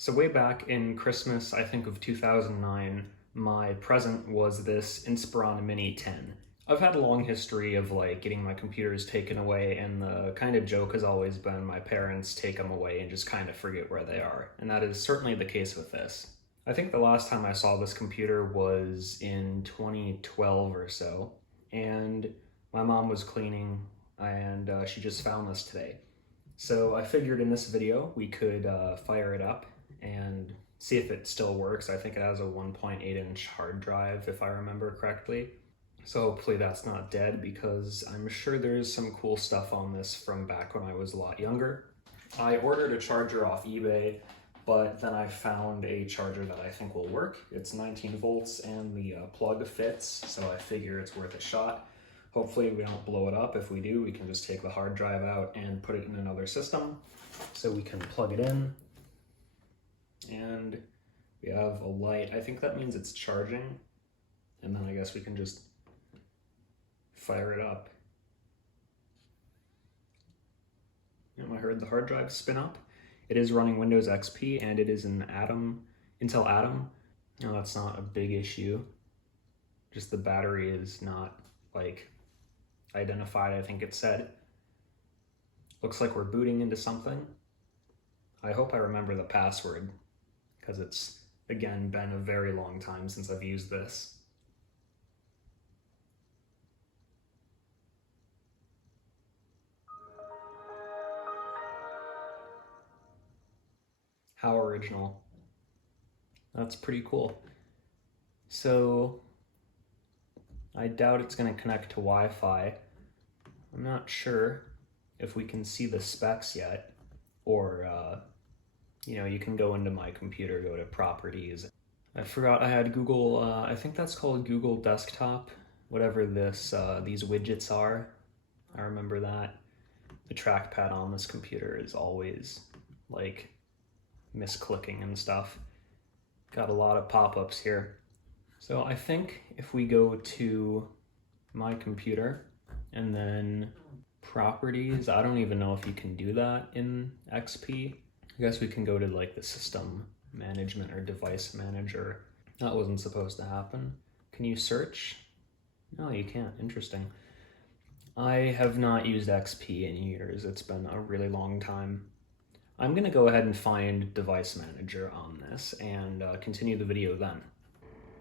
So way back in Christmas, I think of 2009, my present was this Inspiron Mini 10. I've had a long history of getting my computers taken away, and the kind of joke has always been my parents take them away and just kind of forget where they are. And that is certainly the case with this. I think the last time I saw this computer was in 2012 or so, and my mom was cleaning and she just found this today. So I figured in this video we could fire it up and see if it still works. I think it has a 1.8-inch hard drive, if I remember correctly. So hopefully that's not dead, because I'm sure there's some cool stuff on this from back when I was a lot younger. I ordered a charger off eBay, but then I found a charger that I think will work. It's 19 volts and the plug fits, so I figure it's worth a shot. Hopefully we don't blow it up. If we do, we can just take the hard drive out and put it in another system. So we can plug it in, and we have a light. I think that means it's charging, and then I guess we can just fire it up. I heard the hard drive spin up. It is running Windows XP, and it is an Intel Atom. No, that's not a big issue. Just the battery is not identified, I think it said. Looks like we're booting into something. I hope I remember the password, because it's, again, been a very long time since I've used this. How original. That's pretty cool. So I doubt it's going to connect to Wi-Fi. I'm not sure if we can see the specs yet, or you can go into my computer, go to properties. I forgot I had Google, I think that's called Google Desktop, whatever these widgets are. I remember that. The trackpad on this computer is always misclicking and stuff. Got a lot of pop-ups here. So I think if we go to my computer and then properties, I don't even know if you can do that in XP. I guess we can go to the system management or device manager. That wasn't supposed to happen. Can you search? No, you can't. Interesting. I have not used XP in years. It's been a really long time. I'm gonna go ahead and find device manager on this and continue the video then.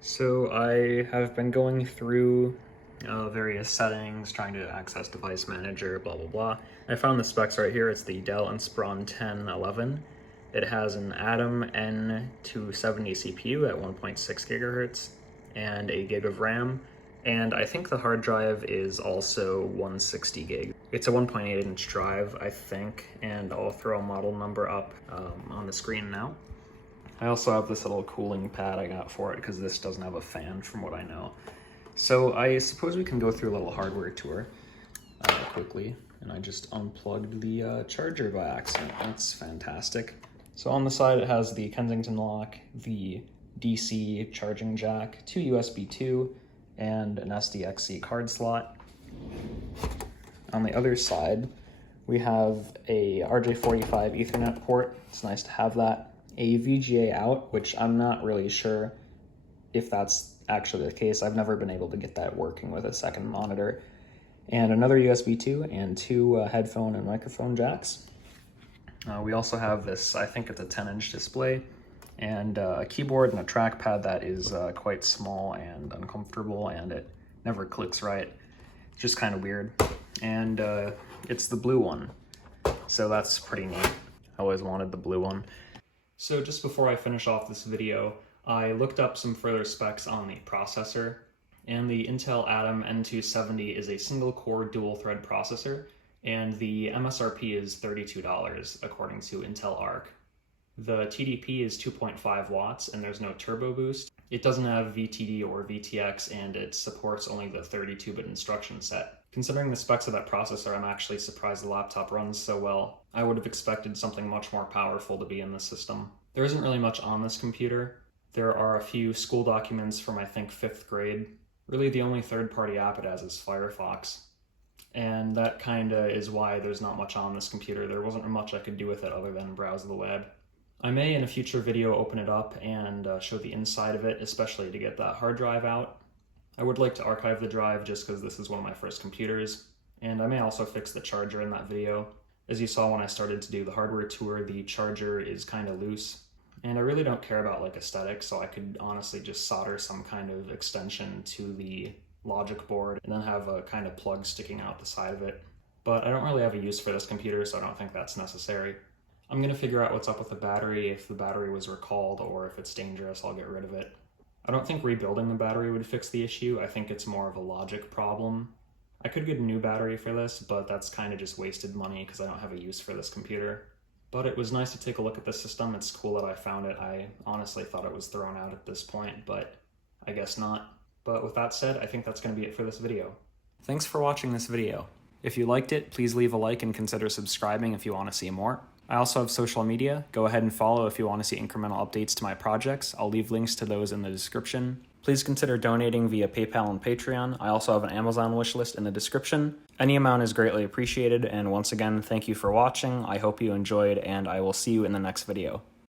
So I have been going through various settings, trying to access device manager, blah, blah, blah. I found the specs right here. It's the Dell Inspiron 1011. It has an Atom N270 CPU at 1.6 gigahertz and a gig of RAM. And I think the hard drive is also 160 gig. It's a 1.8-inch drive, I think, and I'll throw a model number up on the screen now. I also have this little cooling pad I got for it, because this doesn't have a fan from what I know. So I suppose we can go through a little hardware tour quickly. And I just unplugged the charger by accident. That's fantastic. So on the side it has the Kensington lock, the DC charging jack, two USB 2, and an SDXC card slot. On the other side, we have a RJ45 Ethernet port. It's nice to have that. A VGA out, which I'm not really sure if that's actually the case. I've never been able to get that working with a second monitor. And another USB 2 and two headphone and microphone jacks. We also have this, I think it's a 10-inch display, and a keyboard and a trackpad that is quite small and uncomfortable, and it never clicks right. It's just kind of weird. And it's the blue one, so that's pretty neat. I always wanted the blue one. So just before I finish off this video, I looked up some further specs on the processor, and the Intel Atom N270 is a single-core dual-thread processor, and the MSRP is $32 according to Intel Arc. The TDP is 2.5 watts, and there's no turbo boost. It doesn't have VTD or VTX, and it supports only the 32-bit instruction set. Considering the specs of that processor, I'm actually surprised the laptop runs so well. I would have expected something much more powerful to be in the system. There isn't really much on this computer. There are a few school documents from, I think, 5th grade. Really, the only third-party app it has is Firefox. And that kinda is why there's not much on this computer. There wasn't much I could do with it other than browse the web. I may in a future video open it up and show the inside of it, especially to get that hard drive out. I would like to archive the drive just because this is one of my first computers, and I may also fix the charger in that video. As you saw when I started to do the hardware tour, the charger is kind of loose, and I really don't care about like aesthetics, so I could honestly just solder some kind of extension to the logic board and then have a kind of plug sticking out the side of it. But I don't really have a use for this computer, so I don't think that's necessary. I'm gonna figure out what's up with the battery. If the battery was recalled or if it's dangerous, I'll get rid of it. I don't think rebuilding the battery would fix the issue. I think it's more of a logic problem. I could get a new battery for this, but that's kind of just wasted money because I don't have a use for this computer. But it was nice to take a look at the system. It's cool that I found it. I honestly thought it was thrown out at this point, but I guess not. But with that said, I think that's going to be it for this video. Thanks for watching this video. If you liked it, please leave a like and consider subscribing if you want to see more. I also have social media. Go ahead and follow if you want to see incremental updates to my projects. I'll leave links to those in the description. Please consider donating via PayPal and Patreon. I also have an Amazon wishlist in the description. Any amount is greatly appreciated, and once again, thank you for watching. I hope you enjoyed, and I will see you in the next video.